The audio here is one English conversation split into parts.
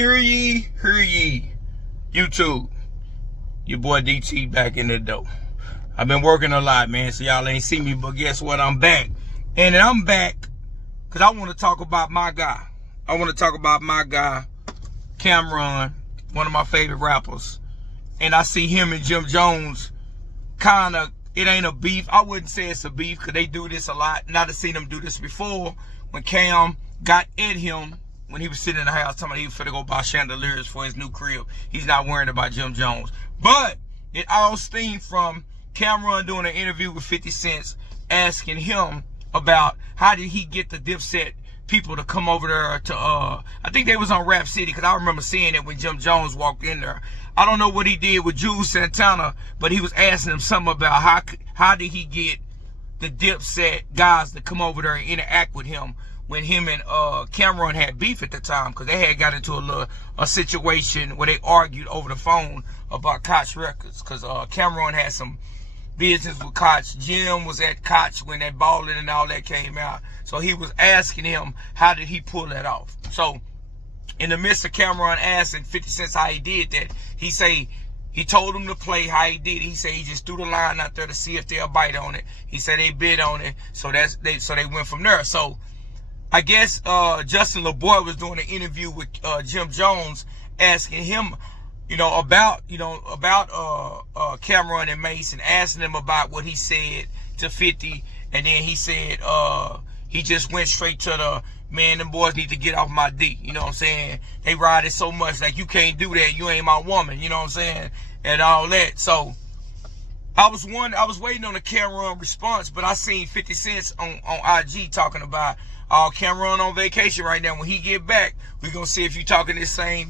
Hear ye, YouTube. Your boy DT back in the dough. I've been working a lot, man, so y'all ain't see me, but guess what? I'm back. And I'm back because I want to talk about my guy. I want to talk about my guy, Camron, one of my favorite rappers. And I see him and Jim Jones kind of, it ain't a beef. I wouldn't say it's a beef because they do this a lot. And I've seen them do this before when Cam got at him when he was sitting in the house talking about he was finna go buy chandeliers for his new crib. He's not worried about Jim Jones. But it all stemmed from Camron doing an interview with 50 Cent asking him about how did he get the Dipset people to come over there to, I think they was on Rap City because I remember seeing it when Jim Jones walked in there. I don't know what he did with Jules Santana, but he was asking him something about how did he get the Dipset guys to come over there and interact with him when him and Camron had beef at the time, because they had got into a situation where they argued over the phone about Koch Records, because Camron had some business with Koch. Jim was at Koch when that Ballin' and all that came out, so he was asking him how did he pull that off. So in the midst of Camron asking 50 Cent how he did that, he told him to play how he did it. He said he just threw the line out there to see if they'll bite on it. He said they bid on it, so they went from there. So I guess Justin LaBoy was doing an interview with Jim Jones, asking him, about Camron and Mason, asking him about what he said to 50, and then he said he just went straight to the, man, them boys need to get off my D. You know what I'm saying? They ride it so much, like, you can't do that. You ain't my woman. You know what I'm saying? And all that. So I was waiting on a Camron response, but I seen 50 Cent on IG talking about Camron on vacation right now. When he get back, we're gonna see if you talking this same,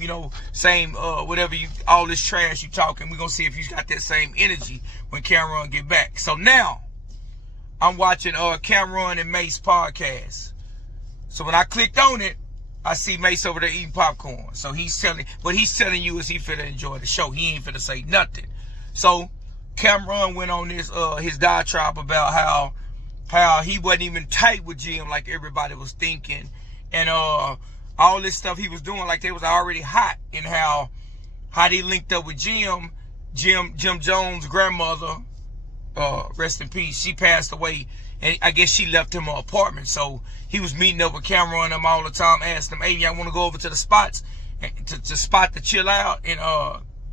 whatever all this trash you talking. We're gonna see if you got that same energy when Camron get back. So now I'm watching Camron and Mace podcast. So when I clicked on it, I see Mace over there eating popcorn. So what he's telling you is he finna enjoy the show. He ain't finna say nothing. So Camron went on this his diatribe about how he wasn't even tight with Jim like everybody was thinking, and all this stuff he was doing like they was already hot, and how they linked up with Jim Jones' grandmother, rest in peace, she passed away, and I guess she left him an apartment, so he was meeting up with Camron and them all the time, asking them, hey, y'all want to go over to the spots to spot to chill out, and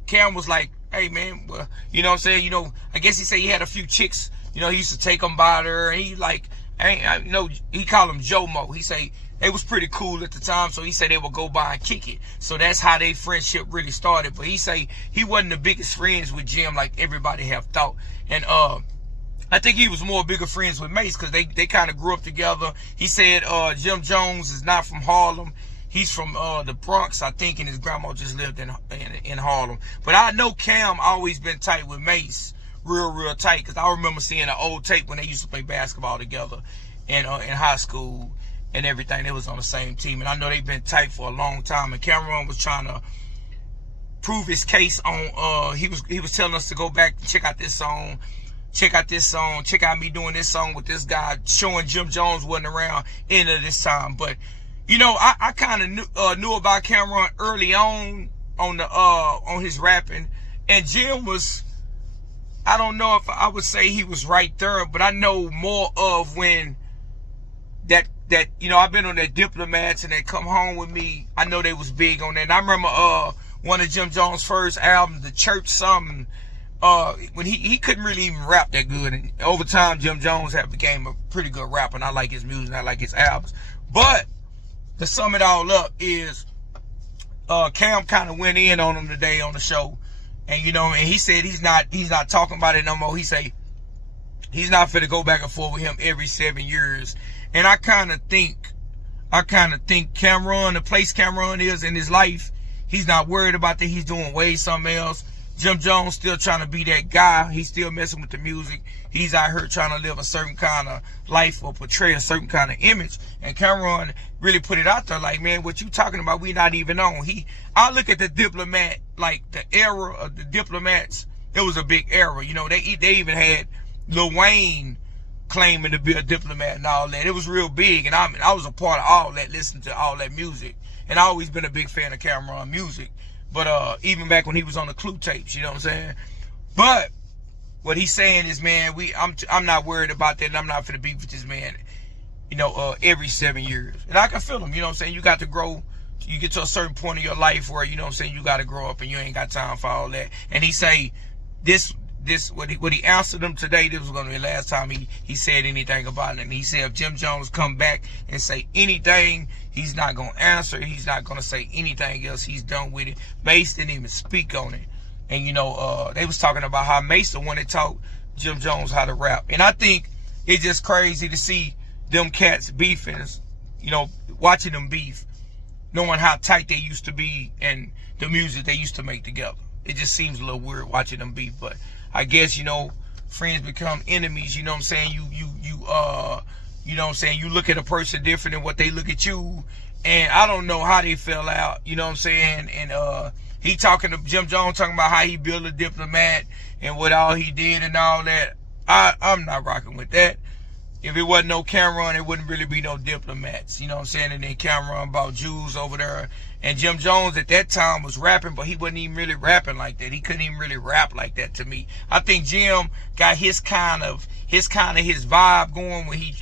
Cam was like, hey man, well, you know what I'm saying, I guess he said he had a few chicks, he used to take them by there, and he like, he called them Jomo. He say they was pretty cool at the time, so he said they would go by and kick it. So that's how their friendship really started. But he say he wasn't the biggest friends with Jim like everybody have thought. And I think he was more bigger friends with Mace because they kind of grew up together. He said Jim Jones is not from Harlem. He's from the Bronx, I think, and his grandma just lived in Harlem. But I know Cam always been tight with Mace. Real tight, because I remember seeing an old tape when they used to play basketball together in high school and everything. They was on the same team, and I know they've been tight for a long time. And Camron was trying to prove his case on he was telling us to go back and check out this song, check out me doing this song with this guy, showing Jim Jones wasn't around end of this time. But I kind of knew about Camron early on his rapping, and Jim was, I don't know if I would say he was right there, but I know more of when that I've been on that Diplomats and they Come Home With Me. I know they was big on that. And I remember one of Jim Jones' first albums, The Church Something, when he couldn't really even rap that good. And over time, Jim Jones became a pretty good rapper, and I like his music and I like his albums. But to sum it all up is Cam kind of went in on him today on the show. And and he said he's not talking about it no more. He say he's not finna go back and forth with him every 7 years. And I kind of think Camron, the place Camron is in his life, he's not worried about that. He's doing way something else. Jim Jones still trying to be that guy. He's still messing with the music. He's out here trying to live a certain kind of life or portray a certain kind of image. And Camron really put it out there like, man, what you talking about, we not even on. I look at the Diplomat, like the era of the Diplomats, it was a big era. They even had Lil Wayne claiming to be a diplomat and all that. It was real big, and I was a part of all that, listening to all that music. And I always been a big fan of Camron music. But even back when he was on the Clue tapes, you know what I'm saying? But what he's saying is, man, I'm not worried about that, and I'm not finna beef with this man, you know, every 7 years. And I can feel him, you know what I'm saying? You got to grow. You get to a certain point of your life where, you know what I'm saying, you got to grow up and you ain't got time for all that. And he say what he answered him today, this was going to be the last time he said anything about it. And he said if Jim Jones come back and say anything, he's not going to answer. He's not going to say anything else. He's done with it. Mace didn't even speak on it. And, you know, they was talking about how Mace the one that taught Jim Jones how to rap. And I think it's just crazy to see them cats beefing, you know, watching them beef, knowing how tight they used to be and the music they used to make together. It just seems a little weird watching them beef. But I guess, you know, friends become enemies, you know what I'm saying? You know what I'm saying? You look at a person different than what they look at you. And I don't know how they fell out, you know what I'm saying? And he talking to Jim Jones, talking about how he built a diplomat and what all he did and all that. I'm not rocking with that. If it wasn't no Camron, it wouldn't really be no diplomats. You know what I'm saying? And then Camron bought Jews over there. And Jim Jones at that time was rapping, but he wasn't even really rapping like that. He couldn't even really rap like that to me. I think Jim got his vibe going when he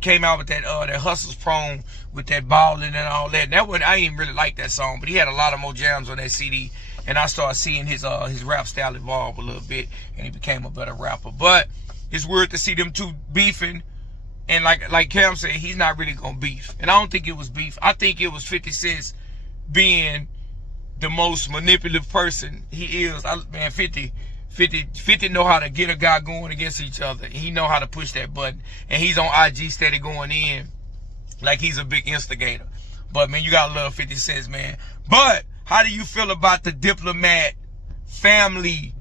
came out with that Hustler's Prone with that balling and all that. And that one, I didn't really like that song, but he had a lot of more jams on that CD. And I started seeing his rap style evolve a little bit, and he became a better rapper. But it's weird to see them two beefing. And like Cam said, he's not really gonna beef. And I don't think it was beef. I think it was 50 Cent being the most manipulative person he is. Man, 50 know how to get a guy going against each other. He know how to push that button. And he's on IG steady going in like he's a big instigator. But man, you gotta love 50 Cent, man. But how do you feel about the diplomat family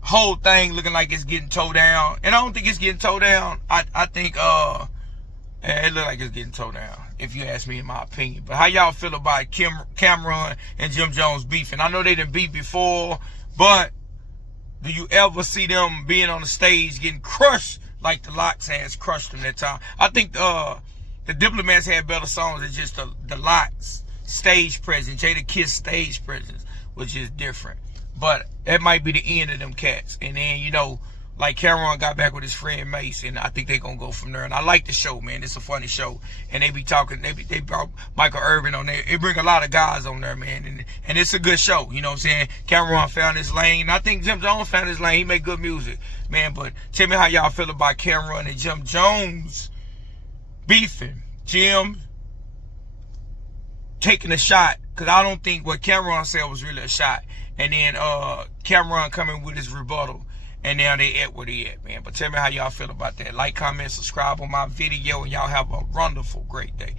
whole thing looking like it's getting towed down? And I don't think it's getting towed down. I think it look like it's getting towed down, if you ask me, in my opinion. But how y'all feel about Camron and Jim Jones beefing? I know they done beef before, but do you ever see them being on the stage getting crushed like the Locks has crushed them that time? I think the Diplomats had better songs than just the Locks stage presence, Jada Kiss stage presence, which is different. But that might be the end of them cats. And then, you know, like Camron got back with his friend Mace, and I think they're going to go from there. And I like the show, man. It's a funny show. And they be talking, they brought Michael Irvin on there. It bring a lot of guys on there, man. And it's a good show, you know what I'm saying? Camron found his lane. I think Jim Jones found his lane. He make good music, man. But tell me how y'all feel about Camron and Jim Jones beefing. Jim taking a shot, because I don't think what Camron said was really a shot. And then Camron coming with his rebuttal. And now they at where they at, man. But tell me how y'all feel about that. Like, comment, subscribe on my video, and y'all have a wonderful, great day.